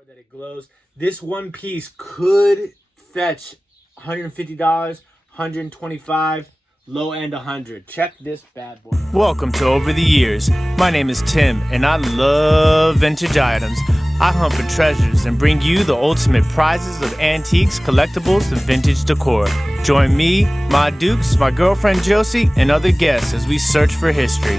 Or that it glows. This one piece could fetch $150, $125, low end $100. Check this bad boy. Welcome to Over the Years. My name is Tim, and I love vintage items. I hunt for treasures and bring you the ultimate prizes of antiques, collectibles, and vintage decor. Join me, my dukes, my girlfriend Josie, and other guests as we search for history.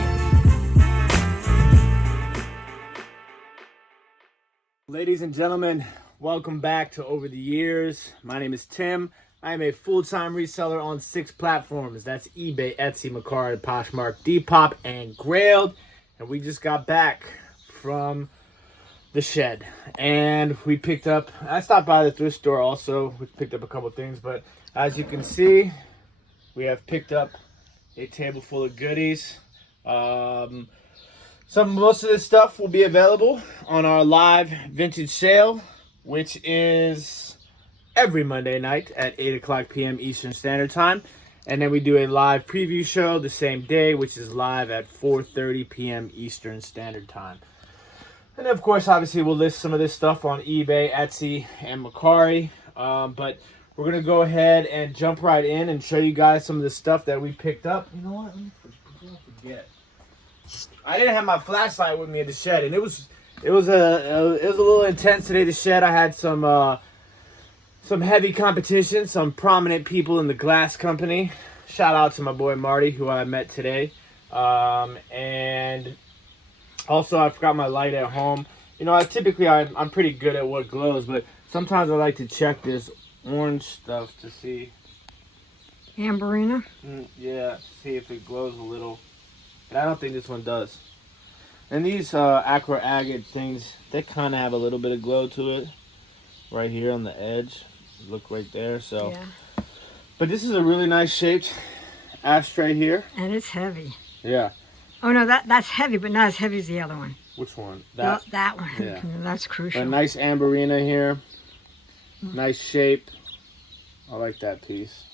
Ladies and gentlemen, welcome back to Over the Years. My name is Tim. I am a full-time reseller on 6 platforms. That's eBay, Etsy, Mercari, Poshmark, Depop, and Grailed. And we just got back from the shed. And we picked up, I stopped by the thrift store also. We picked up a couple things. But as you can see, we have picked up a table full of goodies. Most of this stuff will be available on our live vintage sale, which is every Monday night at 8 o'clock p.m. Eastern Standard Time. And then we do a live preview show the same day, which is live at 4:30 p.m. Eastern Standard Time. And of course, obviously, we'll list some of this stuff on eBay, Etsy, and Mercari. But we're going to go ahead and jump right in and show you guys some of the stuff that we picked up. You know what? Don't forget. I didn't have my flashlight with me at the shed, and it was a little intense today. The shed, I had some heavy competition, some prominent people in the glass company. Shout out to my boy Marty, who I met today, and also I forgot my light at home. You know, I'm pretty good at what glows, but sometimes I like to check this orange stuff to see. Amberina? Yeah, see if it glows a little. And I don't think this one does. And these acro agate things, they kind of have a little bit of glow to it. Right here on the edge. Look right there. So, yeah. But this is a really nice shaped ashtray here. And it's heavy. Yeah. Oh no, that's heavy, but not as heavy as the other one. Which one? That one. Yeah. That's crucial. A nice amberina here. Nice shape. I like that piece.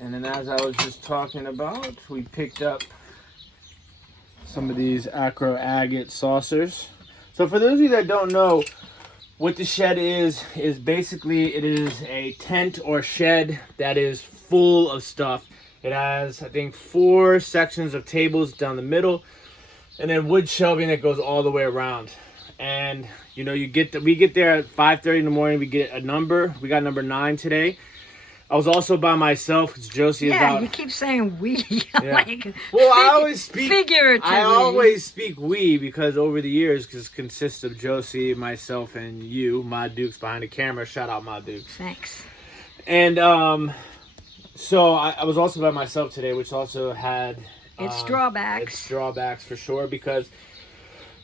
And then as I was just talking about, we picked up some of these acro agate saucers. So for those of you that don't know, what the shed is basically it is a tent or shed that is full of stuff. It has, I think, 4 sections of tables down the middle, and then wood shelving that goes all the way around. And you know, we get there at 5:30 in the morning. We get a number. We got number 9 today. I was also by myself because Josie is out. Yeah, you keep saying we. Yeah. Like, well, I always speak figuratively. I always speak we because over the years, because it consists of Josie, myself, and you, my dukes behind the camera. Shout out my dukes. Thanks. And so I was also by myself today, which also had Its drawbacks. Its drawbacks for sure, because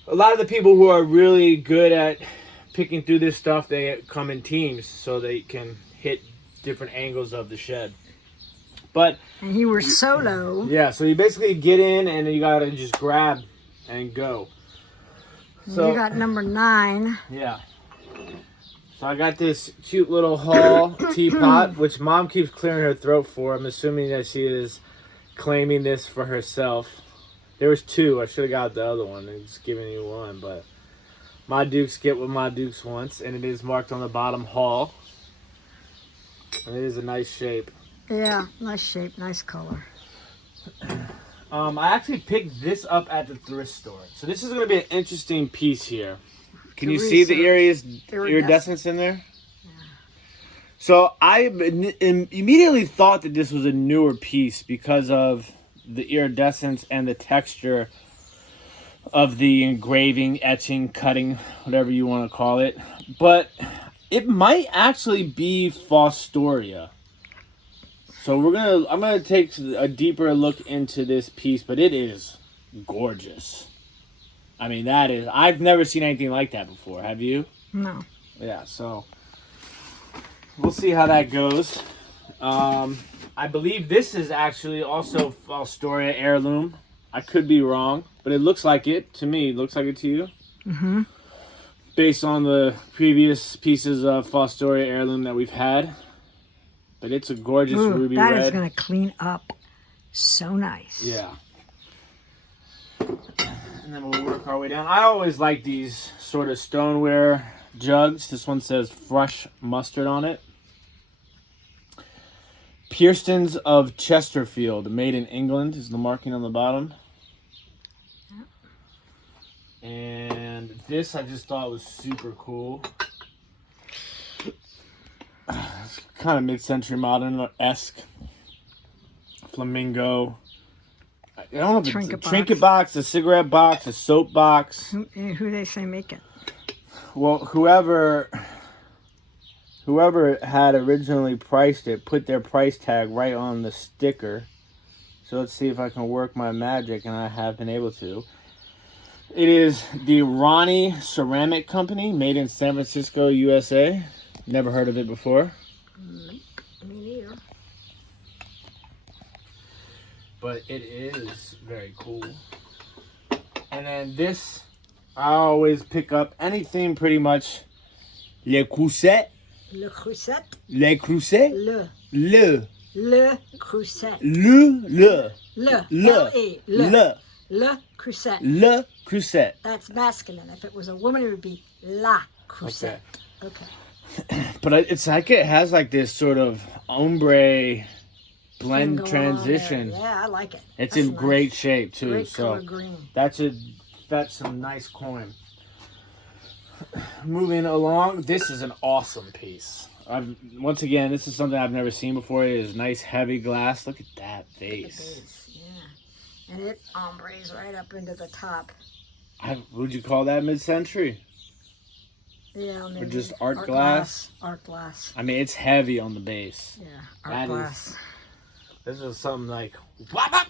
a lot of the people who are really good at picking through this stuff, they come in teams so they can hit different angles of the shed. But and you were solo. Yeah, so you basically get in and you gotta just grab and go. So you got number 9. Yeah. So I got this cute little Hall teapot, which Mom keeps clearing her throat for. I'm assuming that she is claiming this for herself. There was 2. I should have got the other one and just given you one, but my dukes get what my dukes wants, and it is marked on the bottom Hall. And it is a nice shape. Yeah, nice shape, nice color. I actually picked this up at the thrift store. So this is going to be an interesting piece here. Can you see the iridescence in there? Yeah. So I immediately thought that this was a newer piece because of the iridescence and the texture of the engraving, etching, cutting, whatever you want to call it. But it might actually be Fostoria. So I'm gonna take a deeper look into this piece, but it is gorgeous. I mean, I've never seen anything like that before. Have you? No. Yeah, so we'll see how that goes. I believe this is actually also Fostoria heirloom. I could be wrong, but it looks like it to me. Looks like it to you? Mm-hmm. Based on the previous pieces of Fostoria heirloom that we've had. But it's a gorgeous ruby red. That is going to clean up so nice. Yeah. And then we'll work our way down. I always like these sort of stoneware jugs. This one says fresh mustard on it. Pearstons of Chesterfield, made in England, is the marking on the bottom. And this I just thought was super cool. It's kind of mid-century modern-esque. Flamingo. I don't know if it's a trinket box, a cigarette box, a soap box. Who they say make it? Well, whoever had originally priced it put their price tag right on the sticker. So let's see if I can work my magic, and I have been able to. It is the Ronnie Ceramic Company, made in San Francisco, USA. Never heard of it before. Me neither. But it is very cool. And then this, I always pick up anything pretty much. Le Creuset. Le Creuset. Le Creuset. Le Creuset. Le. Le Creuset. Le Creuset. That's masculine. If it was a woman, it would be La Creuset. Okay. But it's like it has like this sort of ombre blend transition. Yeah, I like it. It's in great shape too. Great so color green. That should fetch some nice coin. Moving along, this is an awesome piece. Once again, this is something I've never seen before. It is nice heavy glass. Look at that vase. Yeah. And it ombres right up into the top. Would you call that mid-century? Yeah, maybe. Or just art glass? Art glass. I mean, it's heavy on the base. Yeah, art glass. This is something like, whop up!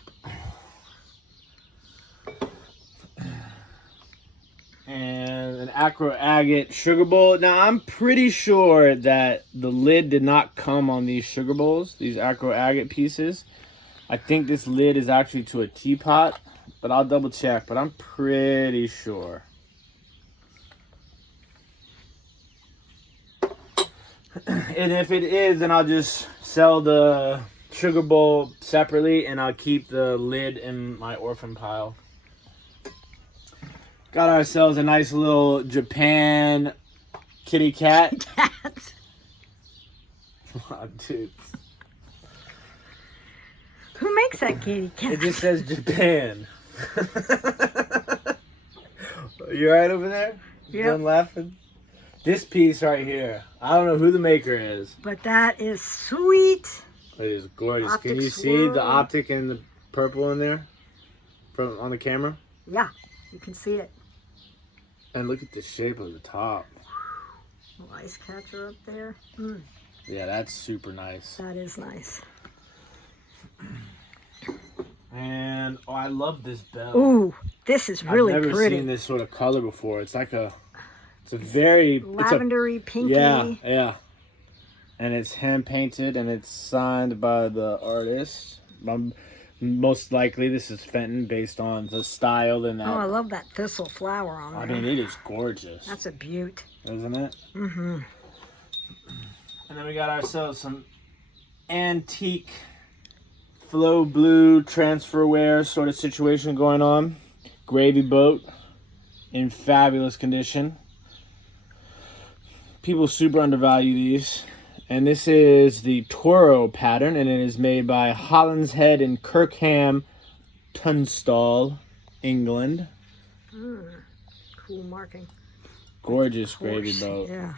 And an acro agate sugar bowl. Now, I'm pretty sure that the lid did not come on these sugar bowls, these acro agate pieces. I think this lid is actually to a teapot, but I'll double check, but I'm pretty sure. And if it is, then I'll just sell the sugar bowl separately, and I'll keep the lid in my orphan pile. Got ourselves a nice little Japan kitty cat. Oh, dude. Who makes that kitty cat? It just says Japan. You alright over there? You done laughing? This piece right here, I don't know who the maker is. But that is sweet. It is gorgeous. Optic Can you swirl. see the optic and the purple in there on the camera? Yeah, you can see it. And look at the shape of the top. Little ice catcher up there. Yeah, that's super nice. That is nice. And I love this bell. Ooh, this is really I've never pretty. seen this sort of color before. It's like it's a very lavendery, pinky. Yeah. And it's hand painted and it's signed by the artist. Most likely this is Fenton, based on the style and that. Oh, I love that thistle flower on there. I mean, it is gorgeous. That's a beaut. Isn't it? Mm-hmm. And then we got ourselves some antique flow blue transferware sort of situation going on. Gravy boat in fabulous condition. People super undervalue these. And this is the Toro pattern, and it is made by Holland's Head in Kirkham, Tunstall, England. Cool marking. Gorgeous gravy boat. Yeah.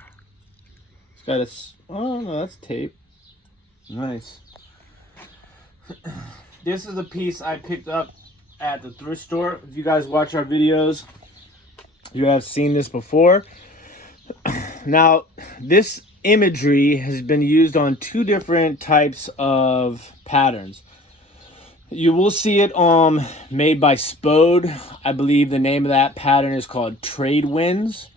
It's got oh no, that's tape. Nice. This is a piece I picked up at the thrift store. If you guys watch our videos, you have seen this before. Now, this imagery has been used on two different types of patterns. You will see it made by Spode. I believe the name of that pattern is called Trade Winds.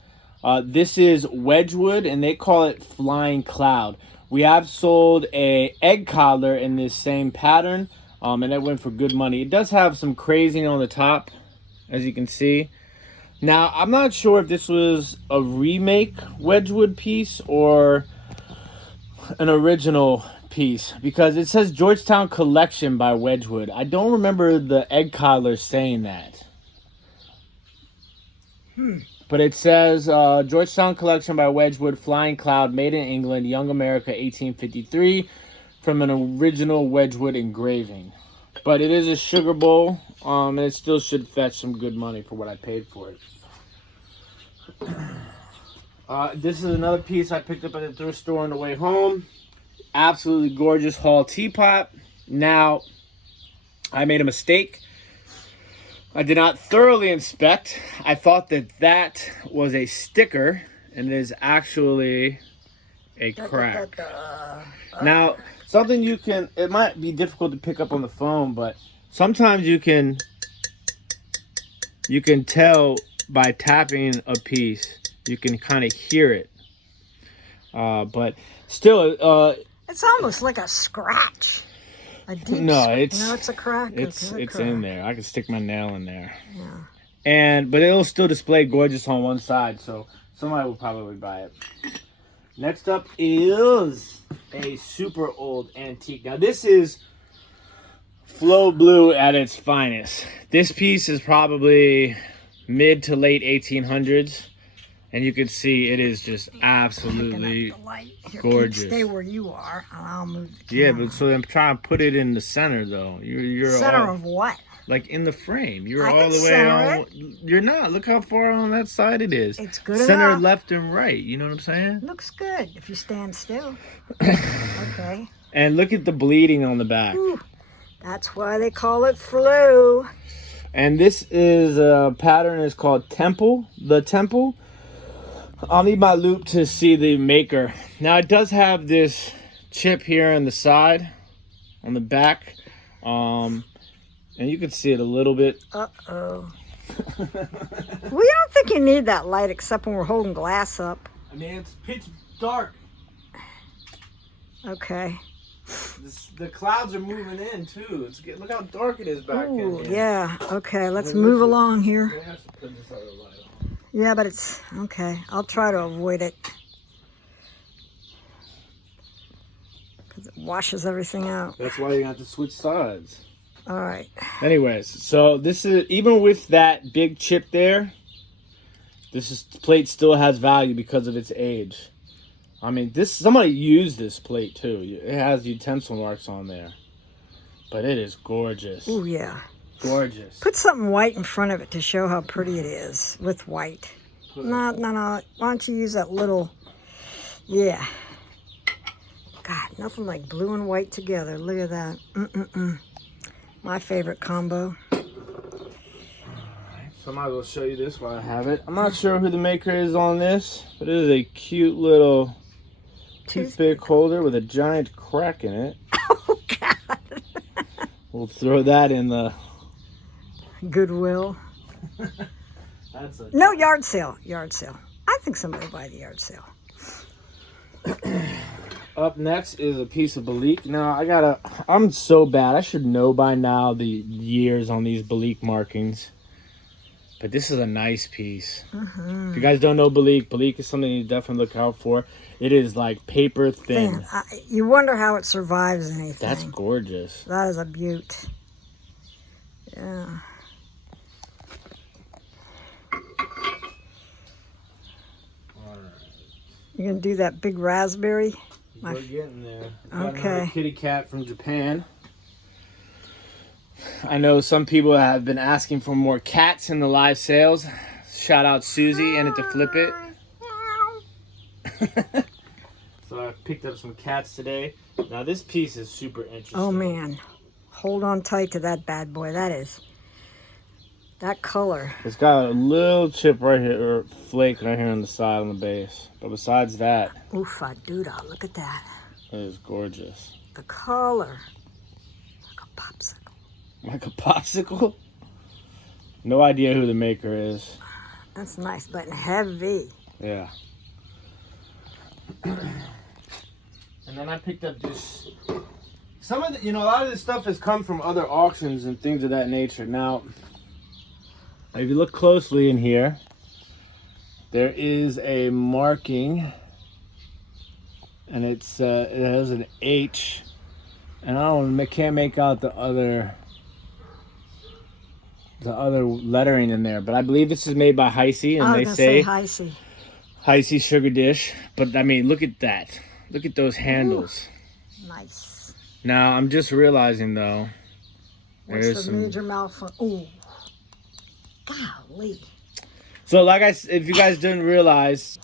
This is Wedgwood, and they call it Flying Cloud. We have sold a egg collar in this same pattern, and it went for good money. It does have some crazing on the top, as you can see. Now, I'm not sure if this was a remake Wedgwood piece or an original piece, because it says Georgetown Collection by Wedgwood. I don't remember the egg collar saying that. But it says Georgetown Collection by Wedgwood, Flying Cloud, made in England, Young America, 1853, from an original Wedgwood engraving. But it is a sugar bowl, and it still should fetch some good money for what I paid for it. This is another piece I picked up at the thrift store on the way home. Absolutely gorgeous Hall teapot. Now, I made a mistake. I did not thoroughly inspect. I thought that was a sticker, and it is actually a crack. Now, something it might be difficult to pick up on the phone, but sometimes you can tell by tapping a piece. You can kind of hear it. But still, it's almost like a scratch. No, it's a crack. It's in there. I can stick my nail in there. Yeah. But it'll still display gorgeous on one side, so somebody will probably buy it. Next up is a super old antique. Now this is Flow Blue at its finest. This piece is probably mid to late 1800s. And you can see it is just absolutely gorgeous. Stay where you are, and I'll move the camera. Yeah, but so I'm trying to put it in the center, though. You're center of what? Like in the frame. You're I all can the way center on. it. You're not. Look how far on that side it is. It's good center, enough. left, and right. You know what I'm saying? Looks good if you stand still. Okay. And look at the bleeding on the back. Ooh, that's why they call it flu. And this is a pattern is called Temple. The Temple. I'll need my loop to see the maker. Now it does have this chip here on the side, on the back, and you can see it a little bit. Uh-oh. We don't think you need that light except when we're holding glass up. I mean, it's pitch dark. Okay. The clouds are moving in too. Look how dark it is back in here. Yeah. Okay, let's move along here. We have to put this other light on. Yeah, but it's okay. I'll try to avoid it because it washes everything out. That's why you have to switch sides. All right. Anyways, so this is even with that big chip there. Plate still has value because of its age. I mean, somebody used this plate too. It has utensil marks on there, but it is gorgeous. Oh yeah. Gorgeous. Put something white in front of it to show how pretty it is with white. No. Why don't you use that little, yeah. God, nothing like blue and white together. Look at that. My favorite combo. So I might as well show you this while I have it. I'm not sure who the maker is on this, but it is a cute little toothpick holder with a giant crack in it. Oh, God. We'll throw that in the Goodwill. No, yard sale. Yard sale. I think somebody will buy the yard sale. Up next is a piece of Balik. Now, I'm so bad. I should know by now the years on these Balik markings. But this is a nice piece. If you guys don't know Balik is something you definitely look out for. It is like paper thin. You wonder how it survives anything. That's gorgeous. That is a beaut. Yeah. You're going to do that big raspberry? We're getting there. Okay. Kitty cat from Japan. I know some people have been asking for more cats in the live sales. Shout out Susie and it to flip it. So I picked up some cats today. Now this piece is super interesting. Oh man. Hold on tight to that bad boy. That color. It's got a little chip right here, or flake right here on the side on the base. But besides that, Oofa doodah, look at that. it is gorgeous. The color. Like a popsicle. Like a popsicle? No idea who the maker is. That's nice, but heavy. Yeah. And then I picked up this. Some of the, a lot of this stuff has come from other auctions and things of that nature. Now, if you look closely in here, there is a marking, and it has an H, and can't make out the other the other lettering in there, but I believe this is made by Heisey, and I they was say gonna say Heisey sugar dish. But I mean, look at that. Look at those handles. Ooh, nice. Now I'm just realizing though, What's the major malfunction? Ooh, golly. So like if you guys didn't realize,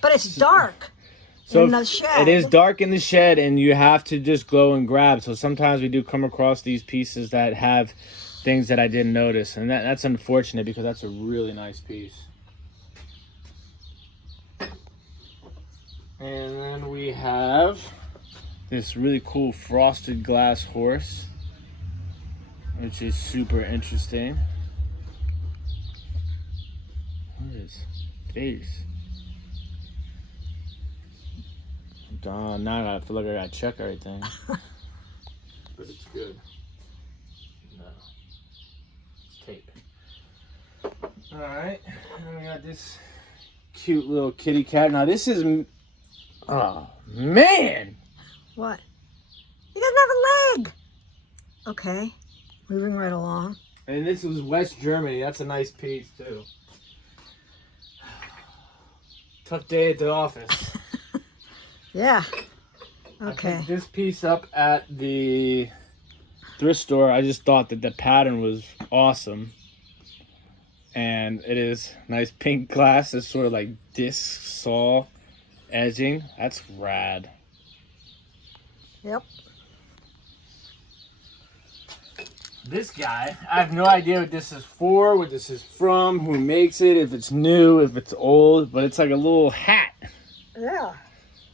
but it's dark. So in the shed. It is dark in the shed, and you have to just go and grab. So sometimes we do come across these pieces that have things that I didn't notice, and that's unfortunate because that's a really nice piece. And then we have this really cool frosted glass horse, which is super interesting. What is his face? Now I feel like I gotta check everything. But it's good. No. It's tape. Alright. And then we got this cute little kitty cat. Now this is... Oh, man! What? He doesn't have a leg! Okay. Moving right along. And this was West Germany. That's a nice piece, too. Tough day at the office. Yeah. I Okay. picked this piece up at the thrift store. I just thought that the pattern was awesome. And it is nice pink glass. It's sort of like disc saw edging. That's rad. Yep. This guy, I have no idea what this is for, what this is from, who makes it, if it's new, if it's old, but it's like a little hat. Yeah.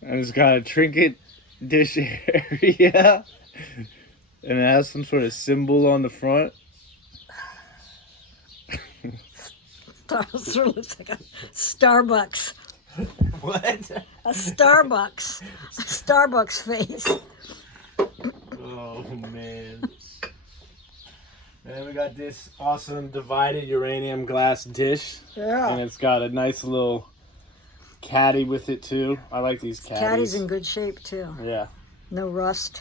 And it's got a trinket dish area. And it has some sort of symbol on the front. Sort of looks like a Starbucks. What? A Starbucks. A Starbucks face. Oh, man. And then we got this awesome divided uranium glass dish. Yeah. And it's got a nice little caddy with it, too. I like these caddies. Caddy's in good shape, too. Yeah. No rust.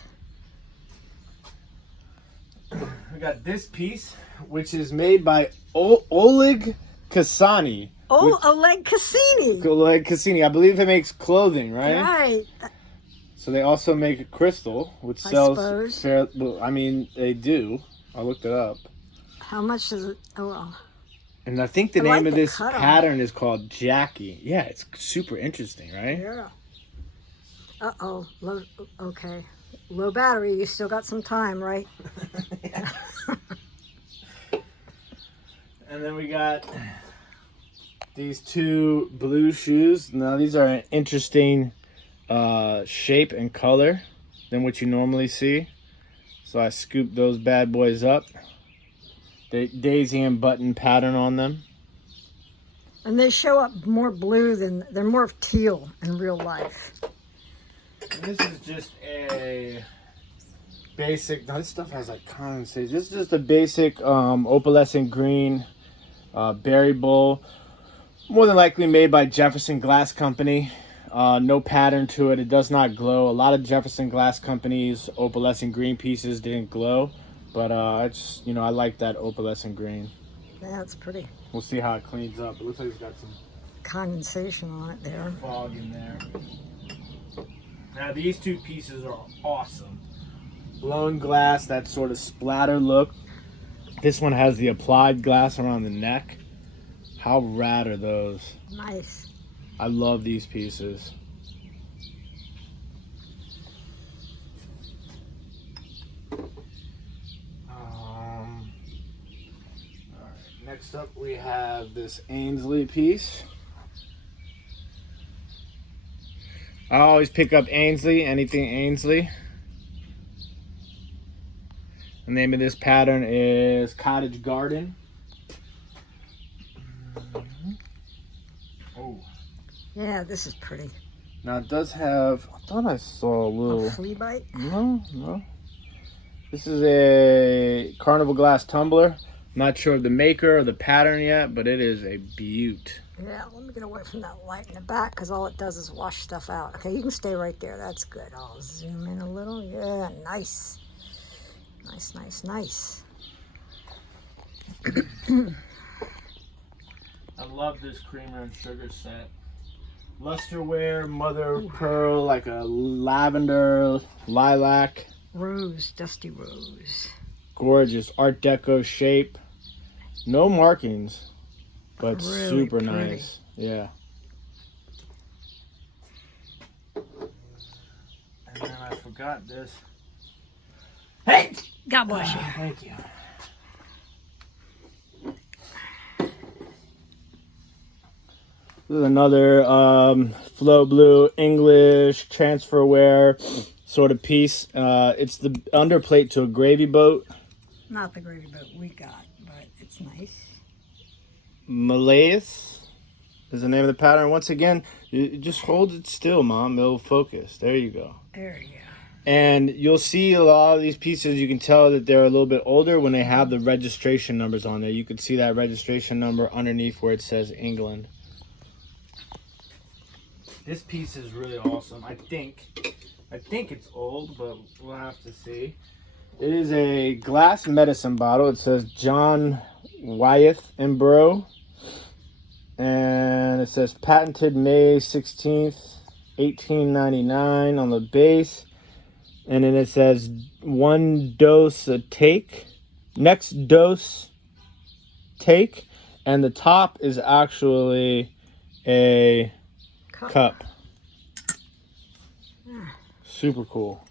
We got this piece, which is made by Oleg Cassani. Oh, Oleg Cassini. Oleg Cassini. I believe it makes clothing, right? Right. So they also make a crystal, which I sells suppose. fair. Well, I mean, they do. I looked it up. How much does it? Oh, well. And I think the I name like of the this cut on pattern is called Jackie. Yeah, it's super interesting, right? Yeah. Uh-oh. Low, okay. Low battery. You still got some time, right? And then we got these two blue shoes. Now these are an interesting shape and color than what you normally see. So I scooped those bad boys up. Daisy and button pattern on them. And they show up more blue than, they're more of teal in real life. And this is just a basic, now this stuff has like condensate. This is just a basic opalescent green berry bowl. More than likely made by Jefferson Glass Company. No pattern to it. It does not glow. A lot of Jefferson Glass Company's opalescent green pieces didn't glow. But I just, I like that opalescent green. Yeah, it's pretty. We'll see how it cleans up. It looks like it's got some Condensation on it there. fog in there. Now these two pieces are awesome. Blown glass, that sort of splatter look. This one has the applied glass around the neck. How rad are those? Nice. I love these pieces. Next up we have this Ainsley piece. I always pick up Ainsley, anything Ainsley. The name of this pattern is Cottage Garden. Oh. Yeah, this is pretty. Now it does have, I thought I saw a little... A flea bite? No. This is a carnival glass tumbler. Not sure of the maker or the pattern yet, but it is a beaut. Yeah, let me get away from that light in the back because all it does is wash stuff out. Okay, you can stay right there. That's good. I'll zoom in a little. Yeah, nice. Nice. I love this creamer and sugar set. Lusterware, mother of pearl, like a lavender, lilac. Rose, dusty rose. Gorgeous Art Deco shape. No markings, but Really super pretty. nice. Yeah. And then I forgot this. Hey! God bless you. Thank you. This is another Flow Blue English transferware sort of piece. It's the underplate to a gravy boat. Not the gravy boat we got, but it's nice. Malays is the name of the pattern. Once again, you just hold it still, Mom. It'll focus. There you go. There you go. And you'll see a lot of these pieces, you can tell that they're a little bit older when they have the registration numbers on there. You can see that registration number underneath where it says England. This piece is really awesome. I think it's old, but we'll have to see. It is a glass medicine bottle. It says John Wyeth and Bro. And it says patented May 16th, 1899 on the base. And then it says one dose a take. Next dose take. And the top is actually a cup. Super cool.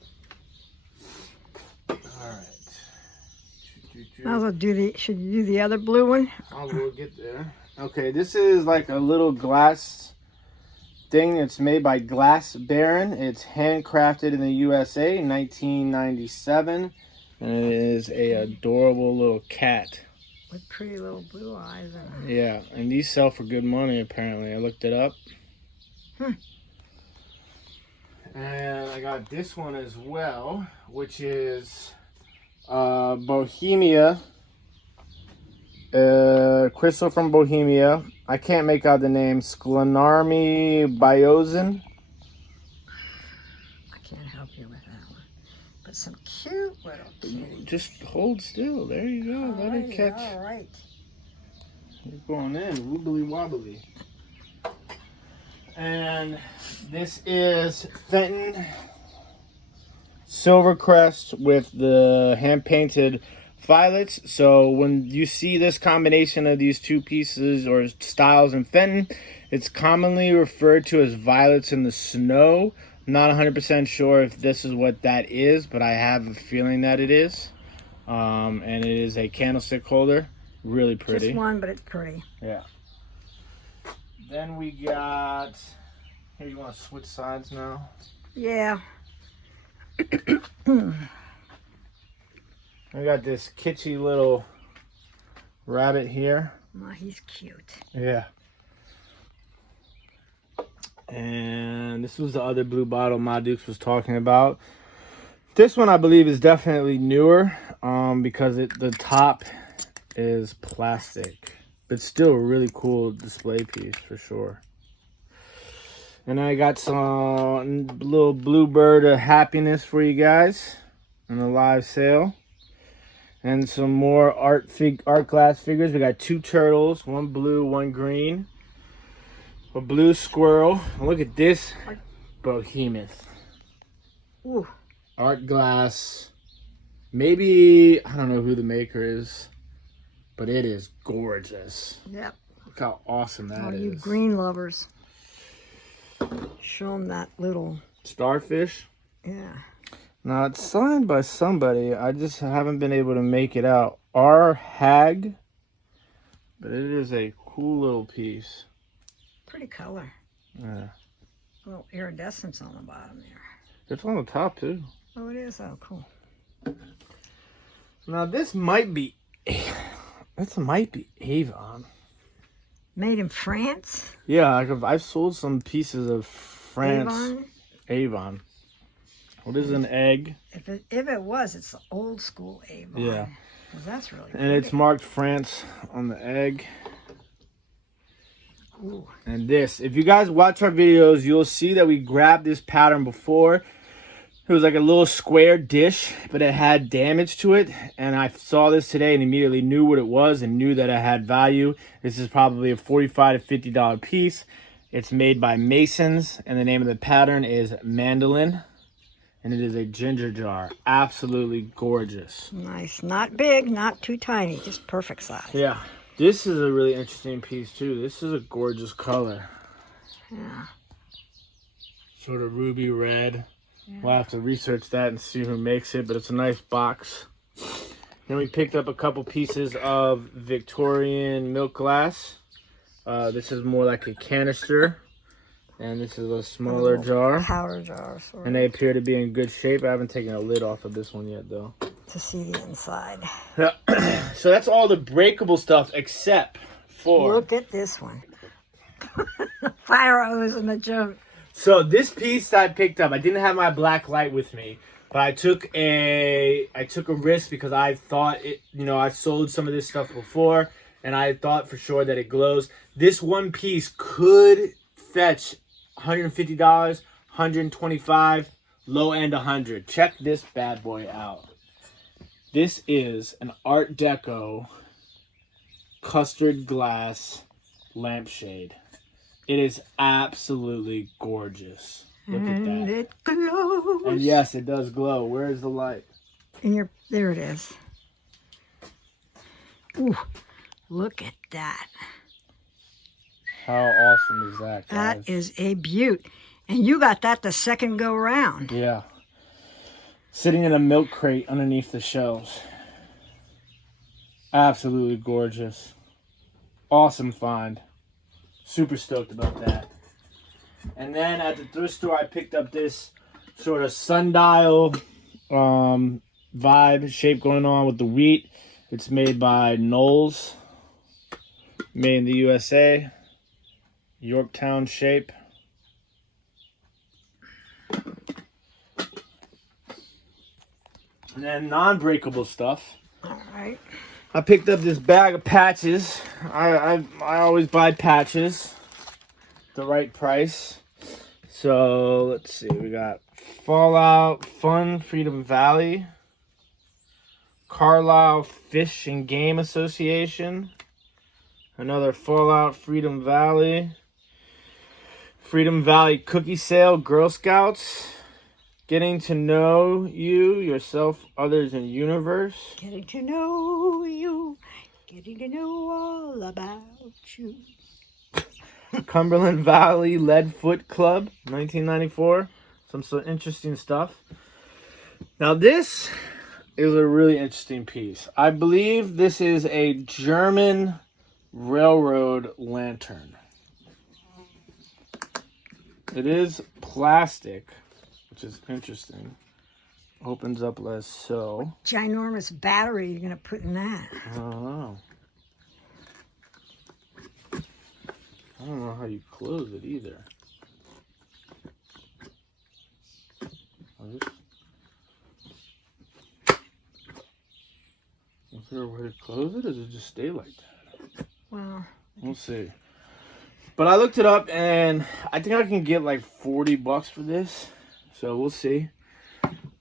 Might as well should you do the other blue one? I will get there. Okay, this is like a little glass thing. It's made by Glass Baron. It's handcrafted in the USA, 1997. And it is a adorable little cat. With pretty little blue eyes. Yeah, and these sell for good money apparently. I looked it up. And I got this one as well, which is Bohemia. Crystal from Bohemia. I can't make out the name. Sklanarmy Biozin. I can't help you with that one. But some cute little kitty. Just hold still. There you go. Let it catch. All right. You're going in. Wobbly wobbly. And this is Fenton Silvercrest with the hand-painted violets. So when you see this combination of these two pieces or styles in Fenton, it's commonly referred to as violets in the snow. I'm not 100% sure if this is what that is, but I have a feeling that it is. And it is a candlestick holder. Really pretty. Just one, but it's pretty. Yeah. Then we got, here, you want to switch sides now? Yeah. I got this kitschy little rabbit here. Oh, he's cute. Yeah. And this was the other blue bottle Ma Dukes was talking about. This one I believe is definitely newer because the top is plastic. But still a really cool display piece for sure. And I got some little bluebird of happiness for you guys in a live sale. And some more art glass figures. We got two turtles, one blue, one green. A blue squirrel. And look at this behemoth. Ooh. Art glass. Maybe, I don't know who the maker is, but it is gorgeous. Yep. Look how awesome that is. All you green lovers. Show them that little starfish. Yeah. Now it's signed by somebody. I just haven't been able to make it out. R. Hag. But it is a cool little piece. Pretty color. Yeah. A little iridescence on the bottom there. It's on the top too. Oh, it is? Oh, cool. Now this might be Avon. Made in France? Yeah, I've sold some pieces of France. Avon? Avon. What is an egg? If it was, it's the old school Avon. Yeah. 'Cause that's really And it's marked France on the egg. Ooh. And this, if you guys watch our videos, you'll see that we grabbed this pattern before. It was like a little square dish, but it had damage to it. And I saw this today and immediately knew what it was and knew that it had value. This is probably a $45 to $50 piece. It's made by Masons, and the name of the pattern is Mandolin. And it is a ginger jar. Absolutely gorgeous. Nice. Not big, not too tiny, just perfect size. Yeah. This is a really interesting piece too. This is a gorgeous color. Yeah. Sort of ruby red. Yeah. We'll have to research that and see who makes it, but it's a nice box. Then we picked up a couple pieces of Victorian milk glass. This is more like a canister, and this is a smaller jar. Powder jar. And they appear to be in good shape. I haven't taken a lid off of this one yet, though. To see the inside. So that's all the breakable stuff, except for... Look at this one. Fire hose in the junk. So this piece that I picked up, I didn't have my black light with me, but I took a risk because I thought it, I sold some of this stuff before, and I thought for sure that it glows. This one piece could fetch $150, $125, low end $100. Check this bad boy out. This is an Art Deco custard glass lampshade. It is absolutely gorgeous. Look at that. And it glows. And yes, it does glow. Where is the light? There it is. Ooh, look at that. How awesome is that, guys? That is a beaut. And you got that the second go round. Yeah. Sitting in a milk crate underneath the shelves. Absolutely gorgeous. Awesome find. Super stoked about that. And then at the thrift store, I picked up this sort of sundial vibe shape going on with the wheat. It's made by Knowles. Made in the USA. Yorktown shape. And then non-breakable stuff. All right. I picked up this bag of patches. I always buy patches. The right price. So let's see. We got Fallout, Fun, Freedom Valley, Carlisle Fish and Game Association, another Fallout, Freedom Valley Cookie Sale, Girl Scouts. Getting to know you, yourself, others, and universe. Getting to know you. Getting to know all about you. Cumberland Valley Leadfoot Club, 1994. Some interesting stuff. Now this is a really interesting piece. I believe this is a German railroad lantern. It is plastic, which is interesting. Opens up like so. Ginormous battery you're going to put in that. I don't know. I don't know how you close it either. Is there a way to close it, or does it just stay like that? Well, we'll see. But I looked it up, and I think I can get like $40 for this. So we'll see.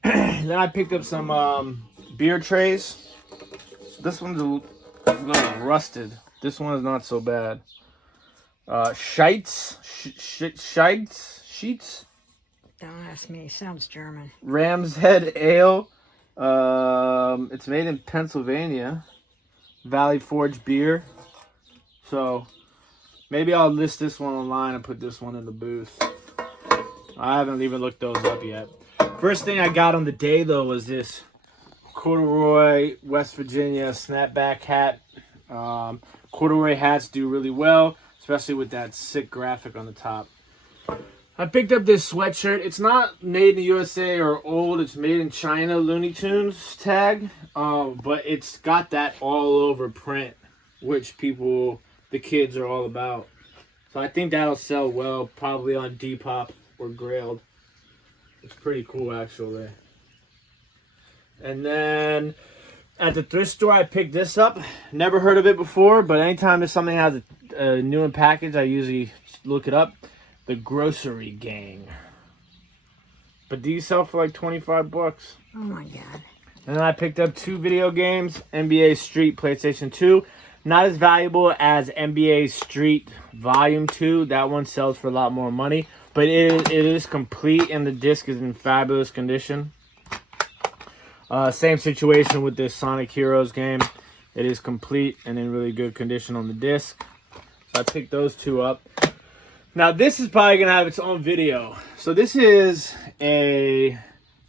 Then I picked up some beer trays. This one's a little rusted. This one is not so bad. Sheets. Don't ask me. Sounds German. Ram's Head Ale. It's made in Pennsylvania. Valley Forge beer. So maybe I'll list this one online and put this one in the booth. I haven't even looked those up yet. First thing I got on the day though was this corduroy West Virginia snapback hat. Corduroy hats do really well, especially with that sick graphic on the top. I picked up this sweatshirt. It's not made in the USA or old. It's made in China, Looney Tunes tag. But it's got that all over print, which the kids are all about. So I think that'll sell well, probably on Depop or Grailed. It's pretty cool, actually. And then at the thrift store, I picked this up. Never heard of it before, but anytime there's something that has a new in package, I usually look it up. The Grocery Gang. but these sell for like 25 bucks. Oh my God. And then I picked up 2 video games, NBA Street, PlayStation 2. Not as valuable as NBA Street Volume 2. That one sells for a lot more money. But it is complete and the disc is in fabulous condition. Same situation with this Sonic Heroes game. It is complete and in really good condition on the disc. So I picked those 2 up. Now this is probably going to have its own video. So this is a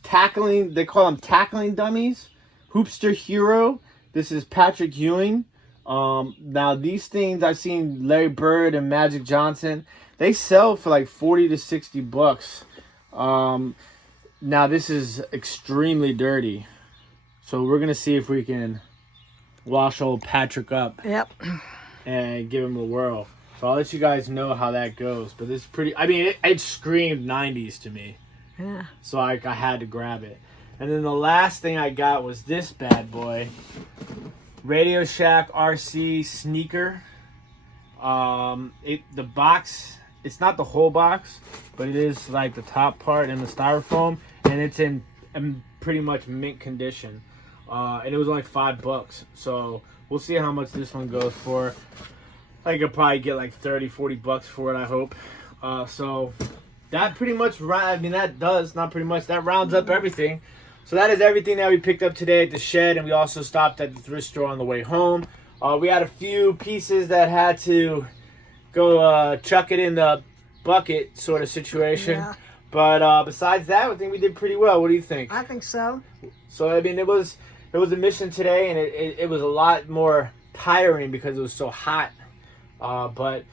tackling, they call them tackling dummies. Hoopster Hero. This is Patrick Ewing. Now these things I've seen Larry Bird and Magic Johnson. They sell for like 40 to 60 bucks. Now this is extremely dirty. So we're going to see if we can wash old Patrick up. Yep. And give him a whirl. So I'll let you guys know how that goes. But this is pretty, I mean, it screamed 90s to me. Yeah. So I had to grab it. And then the last thing I got was this bad boy. Radio Shack RC sneaker. The box, it's not the whole box, but it is like the top part in the styrofoam, and it's in pretty much mint condition. And it was only $5, so we'll see how much this one goes for. I could probably get like 30, 40 bucks for it, I hope. So that pretty much, that rounds up everything. So that is everything that we picked up today at the shed, and we also stopped at the thrift store on the way home. We had a few pieces that had to go chuck it in the bucket sort of situation. Yeah. But besides that, I think we did pretty well. What do you think? I think so. So, I mean, it was a mission today, and it was a lot more tiring because it was so hot. But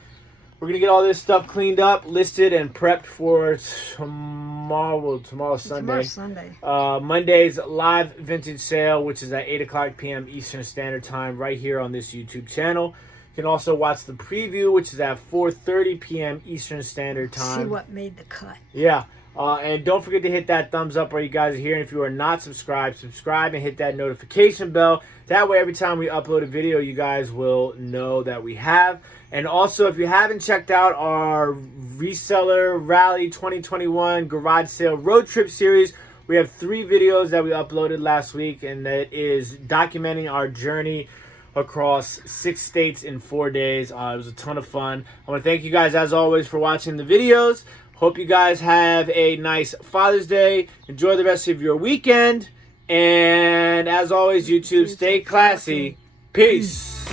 we're going to get all this stuff cleaned up, listed, and prepped for tomorrow. Well, tomorrow's Sunday. Tomorrow's Sunday. Monday's live vintage sale, which is at 8 o'clock p.m. Eastern Standard Time right here on this YouTube channel. You can also watch the preview, which is at 4:30 p.m. Eastern Standard Time. See what made the cut. Yeah. And don't forget to hit that thumbs up while you guys are here. And if you are not subscribed, subscribe and hit that notification bell. That way, every time we upload a video, you guys will know that we have. And also, if you haven't checked out our Reseller Rally 2021 Garage Sale Road Trip Series, we have 3 videos that we uploaded last week, and that is documenting our journey across 6 states in 4 days. It was a ton of fun. I want to thank you guys, as always, for watching the videos. Hope you guys have a nice Father's Day. Enjoy the rest of your weekend. And as always, YouTube, stay classy. Peace.